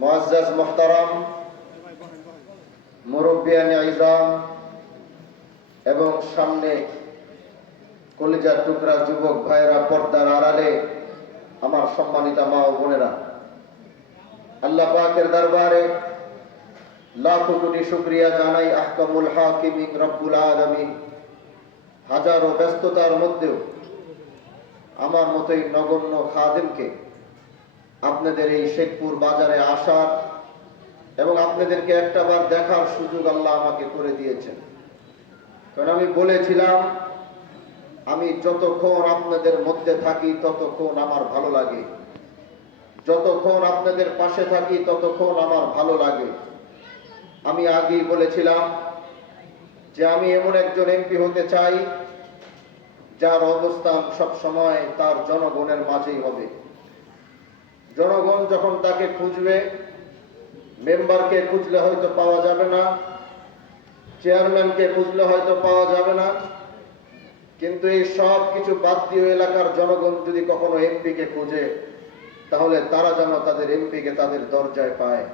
মুআজ্জাজ মুহতারাম, মুরব্বিয়ান ism এবং সামনে কলিজার টুকরা যুবক ভাইরা, পর্দার আড়ালে আমার সম্মানিত মা ও বোনেরা, আল্লাহ পাকের দরবারে লাখো কোটি শুকরিয়া জানাই। আহকামুল হাকিমিন রব্বুল আলামিন হাজারো ব্যস্ততার মধ্যেও আমার মতোই নগণ্য খাদেমকে আপনাদের এই শেখপুর বাজারে আসার এবং আপনাদেরকে একটাবার দেখার সুযোগ আল্লাহ আমাকে করে দিয়েছেন। কারণ আমি বলেছিলাম, আমি যতক্ষণ আপনাদের মধ্যে থাকি ততক্ষণ আমার ভালো লাগে, যতক্ষণ আপনাদের পাশে থাকি ততক্ষণ আমার ভালো লাগে। আমি আগেই বলেছিলাম যে আমি এমন একজন এমপি হতে চাই যার অবস্থান সব সময় তার জনগণের মাঝেই হবে। জনগণ যখন তাকে খুঁজবে, মেম্বারকে খুঁজলে হয়তো পাওয়া যাবে না, চেয়ারম্যানকে খুঁজলে হয়তো পাওয়া যাবে না, কিন্তু এই সব কিছু বাদ দিয়ে এলাকার জনগণ যদি কখনো এমপিকে খুঁজে, তাহলে তারা যেন তাদের এমপিকে তাদের দরজায় পায়।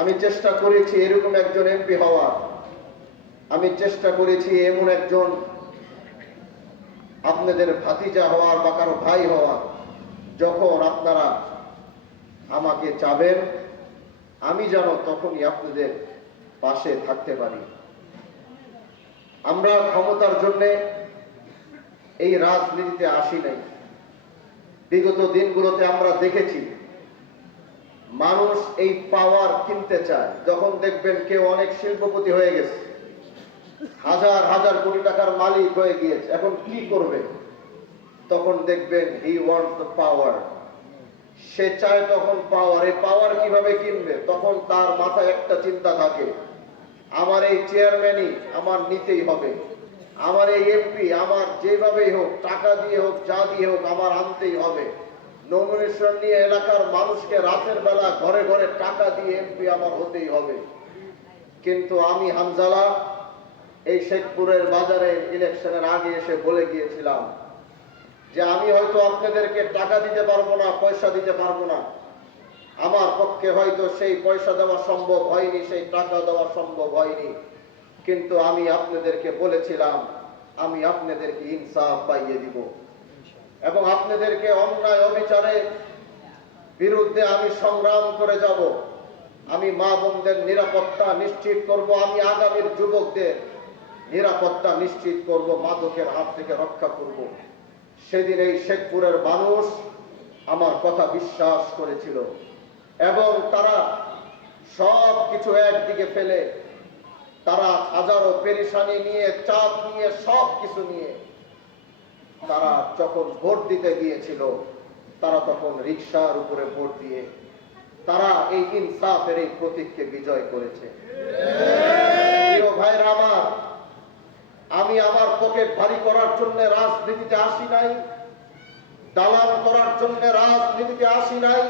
আমি চেষ্টা করেছি এরকম একজন এমপি হওয়ার, আমি চেষ্টা করেছি এমন একজন আপনাদের ভাতিজা হওয়ার বা কারো ভাই হওয়ার। যখন আপনারা আমাকে চাবেন, আমি যেন তখনই আপনাদের পাশে থাকতে পারি। আমরা ক্ষমতার জন্য এই রাজনীতিতে আসি নাই। বিগত দিনগুলোতে আমরা দেখেছি মানুষ এই পাওয়ার কিনতে চায়। যখন দেখবেন কেউ অনেক শিল্পপতি হয়ে গেছে, হাজার হাজার কোটি টাকার মালিক হয়ে গিয়েছে, এখন কি করবে? তখন দেখবেন হি ওয়ান্টস দ্য পাওয়ার, সে চায় তখন পাওয়ার। এই পাওয়ার কিভাবে কিনবে? তখন তার মাথায় একটা চিন্তা থাকে, আমার এই চেয়ারম্যানই আমার নিতেই হবে, আমার এই এমপি আমার যেভাবেই হোক, টাকা দিয়ে হোক, যা দিয়ে হোক, আমার আনতেই হবে। নমিনেশন নিয়ে এলাকার মানুষকে রাতের বেলা ঘরে ঘরে টাকা দিয়ে এমপি আমার হতেই হবে। কিন্তু আমি হামজালা এই শেখপুরের বাজারে ইলেকশনের আগে এসে বলে গিয়েছিলাম যে আমি হয়তো আপনাদেরকে টাকা দিতে পারবো না, পয়সা দিতে পারবো না, আমার পক্ষে হয়তো সেই পয়সা দেওয়া সম্ভব হয়নি, সেই টাকা দেওয়া সম্ভব হয়নি, কিন্তু আমি আপনাদেরকে বলেছিলাম আমি আপনাদেরকে ইনসাফ পাইয়ে দিব এবং আপনাদেরকে অন্যায় অবিচারের বিরুদ্ধে আমি সংগ্রাম করে যাব। আমি মা বোনদের নিরাপত্তা নিশ্চিত করব, আমি আগামীর যুবকদের নিরাপত্তা নিশ্চিত করব, মাদকের হাত থেকে রক্ষা করব। সেদিন এই শেখপুরের মানুষ আমার কথা বিশ্বাস করেছিল এবং তারা সব কিছু একদিকে ফেলে, তারা হাজারো পেরেশানি নিয়ে, চাপ নিয়ে, সব কিছু নিয়ে তারা যখন ভোট দিতে গিয়েছিল, তারা তখন রিকশার উপরে ভোট দিয়ে তারা এই ইনসাফের এই প্রতীককে বিজয় করেছে। প্রিয় ভাইরা আমার, আমি আমার পকেট ভারী করার জন্য রাজনীতিতে আসি নাই, দালাল করার জন্য রাজনীতিতে আসি নাই,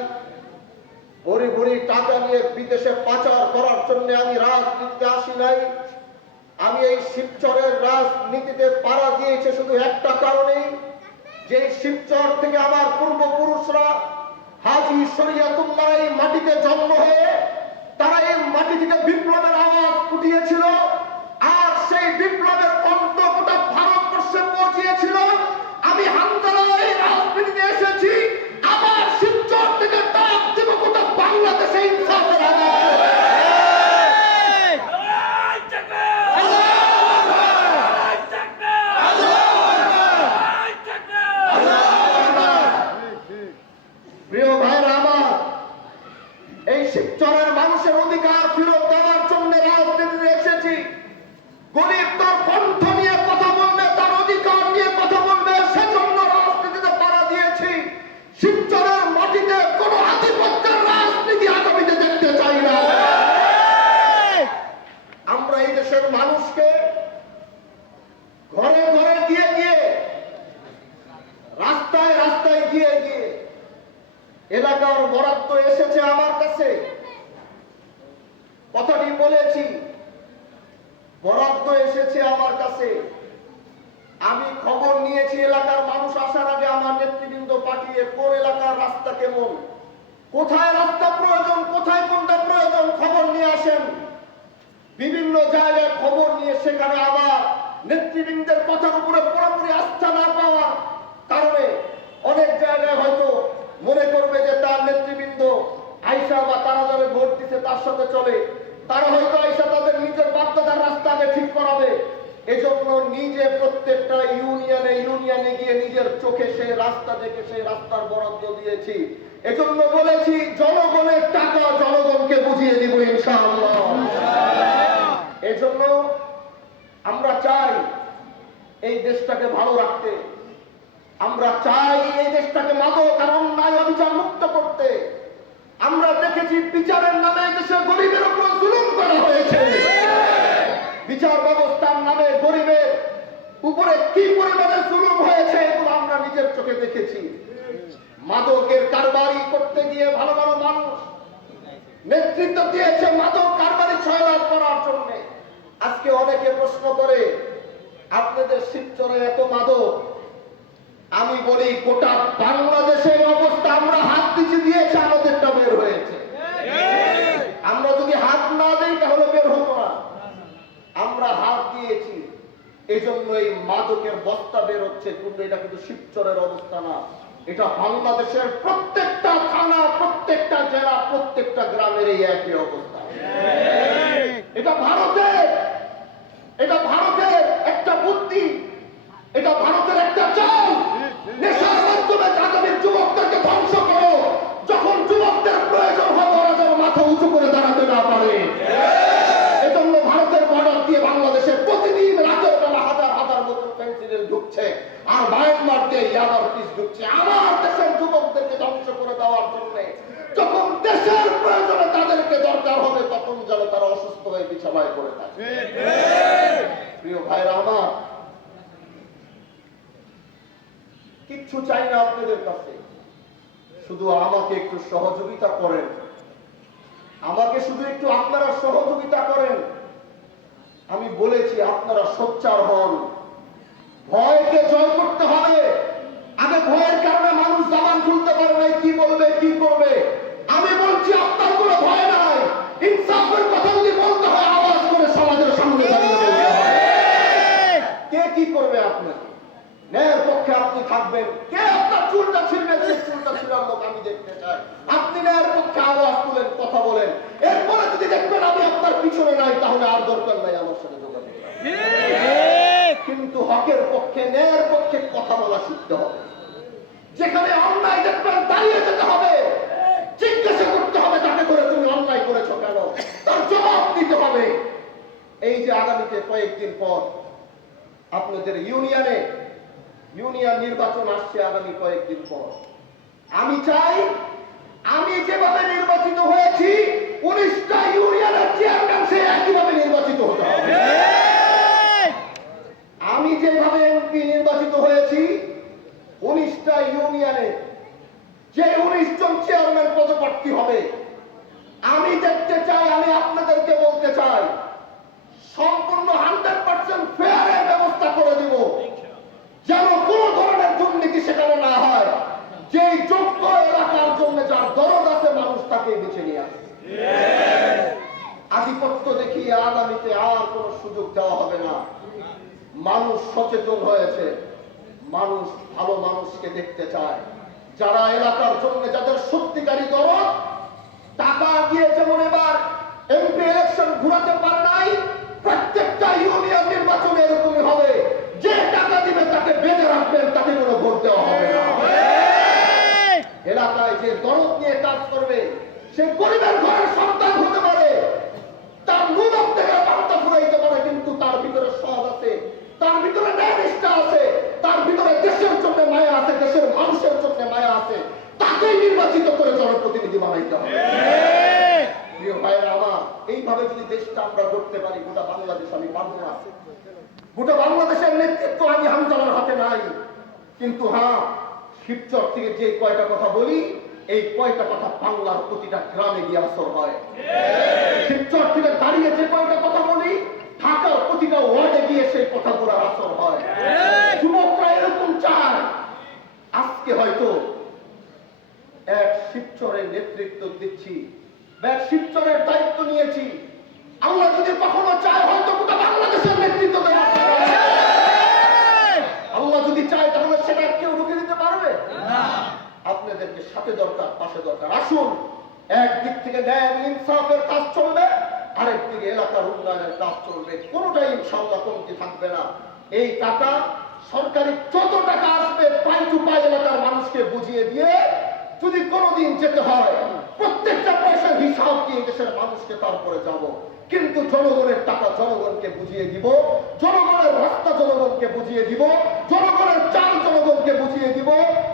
ভরি ভরি টাকা নিয়ে বিদেশে পাচার করার জন্য আমি রাজনীতিতে আসি নাই। আমি এই শিবচরের রাজনীতিতে পাড়া দিয়েছে শুধু একটা কারণেই, যে শিবচর থেকে আমার পূর্বপুরুষরা হাজী শরীয়তুল্লাহ এই মাটিতে জন্ম হয়ে তারা এই মাটি থেকে বিপ্লবের আওয়াজ উঠিয়েছিল, আর সেই বিপ্লবের অন্ত গোটা ভারতবর্ষে পৌঁছিয়েছিল। আমি হামজালা এই রাজনীতিতে এসেছি, আমার শিবচর থেকে ডাক দিব গোটা বাংলাদেশে ইনসাফের আওয়াজ। প্রিয় ভাইরা আমার, এই শিবচরের মানুষের অধিকার ফেরত দেওয়ার জন্য রাজনীতিতে এসেছি। গরিব তার কণ্ঠ নিয়ে কথা বলবে, তার অধিকার নিয়ে কথা বলবে, সেজন্য রাজনীতিতে পাড়া দিয়েছি। শিবচরের মাটিতে কোনো আধিপত্যের রাজনীতি আগামীতে দেখতে চাই না। আমরা এই দেশের মানুষকে ঘরে ঘরে গিয়ে গিয়ে, রাস্তায় রাস্তায় গিয়ে গিয়ে এলাকার বরাদ্দ এসেছে আমার কাছে, কথাটি বলেছি, বরাদ্দ এসেছে আমার কাছে। আমি খবর নিয়েছি এলাকার মানুষ আসার আগে আমার নেতৃবৃন্দ পাঠিয়ে, কোন এলাকার রাস্তা কেমন, কোথায় রাস্তা প্রয়োজন, কোথায় কোনটা প্রয়োজন খবর নিয়ে আসেন। বিভিন্ন জায়গায় খবর নিয়ে সেখানে আবার নেতৃবৃন্দের কথার উপরে পুরোপুরি আস্থা না পাওয়ার কারণে অনেক জায়গায় হয়তো মনে করবে যে তার নেতৃবৃন্দ আইসা বা তারা যারা ভোট দিচ্ছে তার সাথে চলে, তারা হয়তো আইসা তাদের নিজের বাপদাদার রাস্তা আগে ঠিক করাবে। এজন্য নিজে প্রত্যেকটা ইউনিয়নে গিয়ে নিজের চোখে সেই রাস্তা দেখে সেই রাস্তার বরাদ্দ দিয়েছি। এজন্য বলেছি জনগণের টাকা জনগণকে বুঝিয়ে দিব ইনশাআল্লাহ। এজন্য আমরা চাই এই দেশটাকে ভালো রাখতে, আমরা চাই এই দেশটাকে মাদক আর অন্যায় অবিচার মুক্ত করতে। আমরা দেখেছি বিচারের নামে দেশে গরিবের উপর জুলুম করা হয়েছে, বিচার ব্যবস্থার নামে গরিবের উপরে কি পরিমাণে জুলুম হয়েছে এগুলো আমরা নিজের চোখে দেখেছি। মাদকের কারবারি করতে গিয়ে ভালো ভালো মানুষ নেতৃত্ব দিয়েছে মাদক কারবারি ছয়লাভ করার জন্য। আজকে অনেকে প্রশ্ন করে আপনাদের শিবচরে এত মাদক, আমি বলি গোটা বাংলাদেশের অবস্থা আমরা হাত দিচ্ছি দিয়েছে আমাদেরটা বের হয়েছে। আমরা যদি হাত না দিই তাহলে বের হতো না, আমরা হাত দিয়েছি এজন্য এই মাদকের বস্তা বের হচ্ছে। কিন্তু এটা কিন্তু শিবচরের অবস্থা না, এটা বাংলাদেশের প্রত্যেকটা থানা, প্রত্যেকটা জেলা, প্রত্যেকটা গ্রামের এই একই অবস্থা। এটা ভারতের একটা বুদ্ধি, এটা ভারতের একটা চাল। নেশার মাধ্যমে আগামীর যুবকদেরকে ধ্বংস করো, যখন যুবকদের প্রয়োজন হয় ওরা যেন মাথা উঁচু করে দাঁড়াতে না পারে। এজন্য ভারতের বর্ডার দিয়ে বাংলাদেশে প্রতিদিন রাতের বেলা হাজার হাজার বোতল ফেন্সিডিল ঢুকছে, আর মায়ানমার দিয়ে ইয়াবার পিস ঢুকছে আমার দেশের যুবকদেরকে ধ্বংস করে দেওয়ার জন্য। যখন দেশের প্রয়োজনে তাদেরকে দরকার হবে তখন যেন তারা অসুস্থ হয়ে বিছানায় পড়ে থাকে। প্রিয় ভাইরা আমার, কিচ্ছু চাই না আপনাদের কাছে, শুধু আমাকে একটু সহযোগিতা করেন, আমাকে শুধু একটু আপনারা সহযোগিতা করেন। আমি বলেছি আপনারা সোচ্চার হন, ভয়কে জয় করতে হবে। আগে ভয়ের কারণে মানুষ জবান খুলতে পারে না, কি বলবে কি করবে। আমি বলছি আপনার কোনো ভয় নাই, ইনসাফের কথা যদি বলতে হয় আওয়াজ করে সমাজের সামনে দাঁড়িয়ে বলতে হবে। কে কি করবে আপনাকে, ন্যায়ের পক্ষে আপনি থাকবেন, কে আপনার চুলটা ছিঁড়বে সেই চুলটা ছিঁড়ার লোক আমি দেখতে চাই। আপনি ন্যায়ের পক্ষে আওয়াজ তুলেন, কথা বলেন, এরপরে যদি দেখবেন আমি আপনার পিছনে নাই তাহলে আর দরকার নাই আমার সাথে যোগাযোগ। কিন্তু হকের পক্ষে ন্যায়ের পক্ষে কথা বলা শিখতে হবে। যেখানে অন্যায় দেখবেন দাঁড়িয়ে যেতে হবে, জিজ্ঞাসা করতে হবে তাকে করে তুমি অন্যায় করেছো কেন, তার জবাব দিতে হবে। এই যে আগামীতে কয়েকদিন পর আপনাদের ইউনিয়ন নির্বাচন আসছে আগামী কয়েকদিন পর, আমি চাই আমি যেভাবে নির্বাচিত হয়েছি 19টা ইউনিয়নের চেয়ারম্যান সে একইভাবে নির্বাচিত হতে হবে। আমি যেভাবে এমপি নির্বাচিত হয়েছি 19টা ইউনিয়নে যে 19 জন চেয়ারম্যান পদপ্রার্থী হবে, আমি দেখতে চাই, আমি আপনাদেরকে বলতে চাই সম্পূর্ণ 100% ফেয়ারের ব্যবস্থা করে দিব, যেন কোনো ধরনের দুর্নীতি সেখানে না হয়। যে যোগ্য এলাকার জন্য যার দরদ আছে মানুষ তাকে বেছে নিয়ে আসে। আধিপত্য দেখিয়ে আগামীতে আর কোনো সুযোগ দেওয়া হবে না। মানুষ সচেতন হয়েছে, মানুষ ভালো মানুষকে দেখতে চায়, যারা এলাকার জন্য যাদের সত্যিকারী দরদ। টাকা দিয়ে যেমন এবার এমপি ইলেকশন ঘুরাতে পারে নাই, প্রত্যেকটা ইউনিয়ন নির্বাচনে এরকমই হবে। যে টাকা দিবে তাকে বেঁধে রাখবেন, তাকে কোনো ভোট দেওয়া হবে না। এলাকায় যে দরদ নিয়ে কাজ করবে, সে গরিবের ঘরের সন্তান হতে পারে, তার নুনক থেকে বার্তা ফুরাইতে পারে, কিন্তু তার ভিতরে সৎ আছে, তার ভিতরে ন্যায়নিষ্ঠা আছে, তার ভিতরে দেশের জন্য মায়া আছে, দেশের মানুষের জন্য মায়া আছে, তাকেই নির্বাচিত করে জনপ্রতিনিধি বানাইতে হবে। প্রিয় ভাইয়েরা আমার, এইভাবে যদি দেশটা আমরা করতে পারি, গোটা বাংলাদেশ আমি পারবো না। গোটা বাংলাদেশের নেতৃত্ব আমি হামজালার হাতে নাই, কিন্তু হ্যাঁ শিবচর থেকে যে কয়টা কথা বলি, এই কয়টা কথা বাংলার প্রতিটা গ্রামে গিয়ে আসর হয়। শিবচর থেকে দাঁড়িয়ে যে কয়টা কথা বলি, ঢাকার প্রতিটা ওয়ার্ডে গিয়ে সেই কথাগুলো আসর হয়। যুবকরা এরকম চায়। আজকে হয়তো এক শিবচরের নেতৃত্ব দিচ্ছি, এক শিবচরের দায়িত্ব নিয়েছি। আল্লাহ যদি কখনো চায় হয়তো গোটা বাংলাদেশের নেতৃত্ব দেবে। আল্লাহ যদি চায় তাহলে সেটা কেউ রুখে দিতে পারবে না। আপনাদেরকে সাথে দরকার, পাশে দরকার। আসুন, একদিক থেকে ন্যায় ইনসাফের কাজ চলবে, আরেক দিকে এলাকার উন্নয়নের কাজ চলবে। কোনোটাই ইনশাআল্লাহ কমতি থাকবে না। এই টাকা সরকারি যত টাকা আসবে পাই টু পাই এলাকার মানুষকে বুঝিয়ে দিয়ে যদি কোনোদিন যেতে হয় প্রত্যেকটা পয়সার হিসাব দিয়ে দেশের মানুষকে তারপরে যাব। কিন্তু জনগণের টাকা জনগণকে বুঝিয়ে দিব, জনগণের রাস্তা জনগণকে বুঝিয়ে দিব, জনগণের চাল জনগণকে বুঝিয়ে দিব।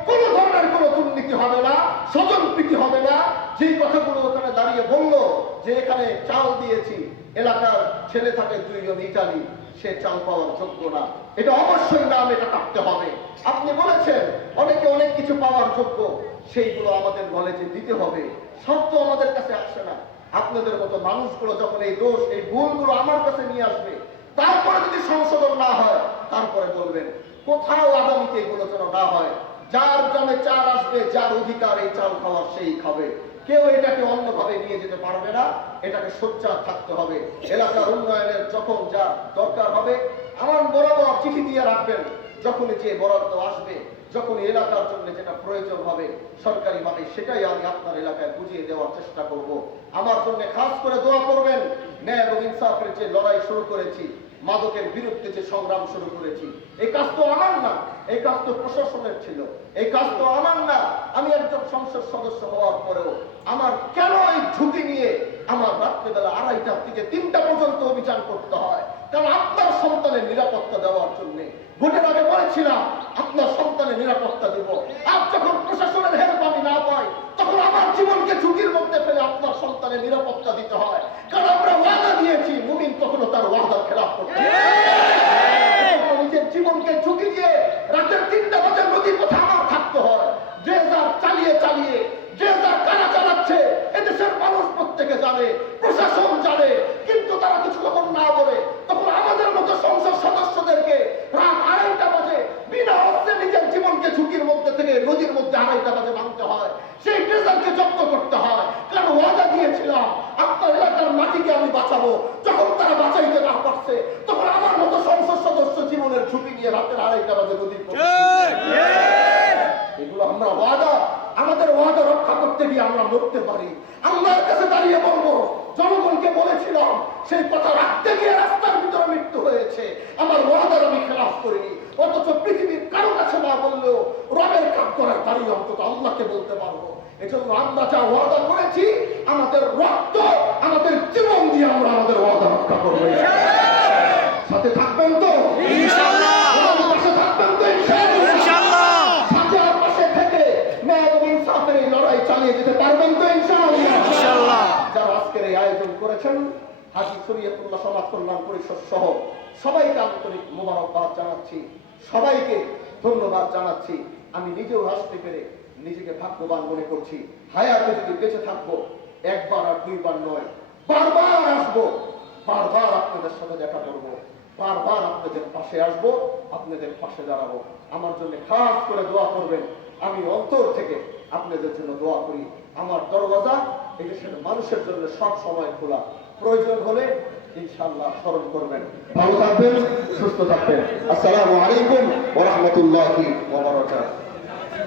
কোন ধরনের কোন দুর্নীতি হবে না, স্বজনপ্রীতি হবে না। যেই কথাগুলো ওখানে দাঁড়িয়ে বললো যে এখানে চাল দিয়েছি, এলাকার ছেলে থাকে 2 জন ইটালি, সে চাল পাওয়ার যোগ্য না, এটা অবশ্যই নাম এটা কাটতে হবে। আপনি বলেছেন অনেকে অনেক কিছু পাওয়ার যোগ্য, সেইগুলো আমাদের নলেজে দিতে হবে। সব তো আমাদের কাছে আসে না। আপনাদের মতো মানুষগুলো যখন এই দোষ, এই ভুলগুলো আমার কাছে নিয়ে আসবে, তারপরে যদি সংশোধন না হয় তারপরে বলবেন। কোথাও আগামীতে এগুলো যেন না হয়। যার জন্য চাল আসবে, যার অধিকার এই চাল খাওয়ার সেই খাবে। কেউ এটাকে অন্যভাবে নিয়ে যেতে পারবে না। এটাকে সোচ্চার থাকতে হবে। এলাকার উন্নয়নের যখন যা দরকার হবে আমার বরাবর চিঠি দিয়ে রাখবেন। যখনই যে বরাদ্দ আসবে, যখন এলাকার জন্য যেটা প্রয়োজন হবে সরকারিভাবে, সেটাই আমি আপনার এলাকায় বুঝিয়ে দেওয়ার চেষ্টা করব। আমার জন্য খাস করে দোয়া করবেন। ন্যায় এবং ইনসাফের যে লড়াই শুরু করেছি, মাদকের বিরুদ্ধে যে সংগ্রাম শুরু করেছি, এই কাজ তো আমার না, এই কাজ তো প্রশাসনের ছিল, এই কাজ তো আমার না। আমি একজন সংসদ সদস্য হওয়ার পরেও আমার কেন এই ঝুঁকি নিয়ে আমার রাত্রেবেলা 2:30 থেকে 3টা পর্যন্ত অভিযান করতে হয়? কারণ আপনার সন্তানের নিরাপত্তা দেওয়ার জন্য। ভোটের আগে বলেছিলাম আপনার সন্তানের নিরাপত্তা দেব। আর যখন প্রশাসনের হেল্প আমি না পাই, তখন আমার জীবনকে ঝুঁকির মধ্যে ফেলে আপনার সন্তানের নিরাপত্তা দিতে হয়। কারণ আমরা ওয়াদা দিয়েছি, মুমিন কখনো তার ওয়াদার খেলাফ করতে পারে না। নিজের জীবনকে ঝুঁকি দিয়ে রাতের 3টা বাজে নদীর পথে আমার থাকতে হয়। ড্রেজার চালিয়ে চালিয়ে, ড্রেজার কারা চালাচ্ছে এদেশের মানুষ প্রত্যেকে জানে, প্রশাসন জানে। কিন্তু তারা কিছু যখন না বলে, তখন আমাদের মতো সংসদ সদস্যদেরকে রাত 2:30 বাজে বিনা অস্ত্রে নিজের জীবনকে ঝুঁকির মধ্যে থেকে নদীর মধ্যে 2:30 বাজে নামতে হয়। সেই ড্রেজারকে জব্দ করতে হয়। কারণ ওয়াদা দিয়েছিলাম আপনার এলাকার মাটিকে আমি বাঁচাবো। যখন তারা বাঁচাইতে না পারছে, তখন আমার মতো সংসদ সদস্য জীবনের ঝুঁকি নিয়ে রাতের 2:30 বাজে নদীর এগুলো আমরা ওয়াদা, আমাদের ওয়াদা রক্ষা করতে গিয়ে আমরা লড়তে পারি। আল্লাহর কাছে দাঁড়িয়ে বলবো, জনগণকে বলেছিলাম, সেই কথা রাখতে গিয়ে রাস্তার ভিতরে মৃত্যু হয়েছে। আমার ওয়াদার আমি খেলাফ করিনি। অথচ পৃথিবীর কারো কাছে না বললেও রবের কাজ করার দাঁড়িয়ে অন্তত আল্লাহকে বলতে পারবো। এজন্য আমরা যা ওয়াদা করেছি, আমাদের রক্ত, আমাদের জীবন দিয়ে আমরা আমাদের ওয়াদা রক্ষা করবো। সাথে থাকবেন তো ইনশাআল্লাহ? পাশে থাকবেন তো ইনশাআল্লাহ? সাথে পাশে থেকে ন্যায় এবং ইনসাফের এই লড়াই চালিয়ে যেতে পারবেন তো ইনশাআল্লাহ? যারা আজকের এই আয়োজন করেছেন, হাজী শরীয়তুল্লাহ সমাজ কল্যাণ পরিষদ সহ সবাইকে আন্তরিক মোবারকবাদ জানাচ্ছি, সবাইকে ধন্যবাদ জানাচ্ছি। আমি নিজেও আসতে পেরে নিজেকে ভাগ্যবান মনে করছি। হায়াতে যদি বেঁচে থাকবো, একবার আর 2বার নয়, বারবার আসবো, বারবার আপনাদের সাথে দেখা করবো, বারবার আপনাদের পাশে আসবো, আপনাদের পাশে দাঁড়াবো। আমার জন্য খাস করে দোয়া করবেন। আমি অন্তর থেকে আপনাদের জন্য দোয়া করি। আমার দরওয়াজা এদেশের মানুষের জন্য সব সময় খোলা। প্রয়োজন হলে ইনশাআল্লাহ স্মরণ করবেন। ভালো থাকবেন, সুস্থ থাকবেন। আসসালামু আলাইকুম ওয়া রাহমাতুল্লাহি ওয়া বারাকাতুহু।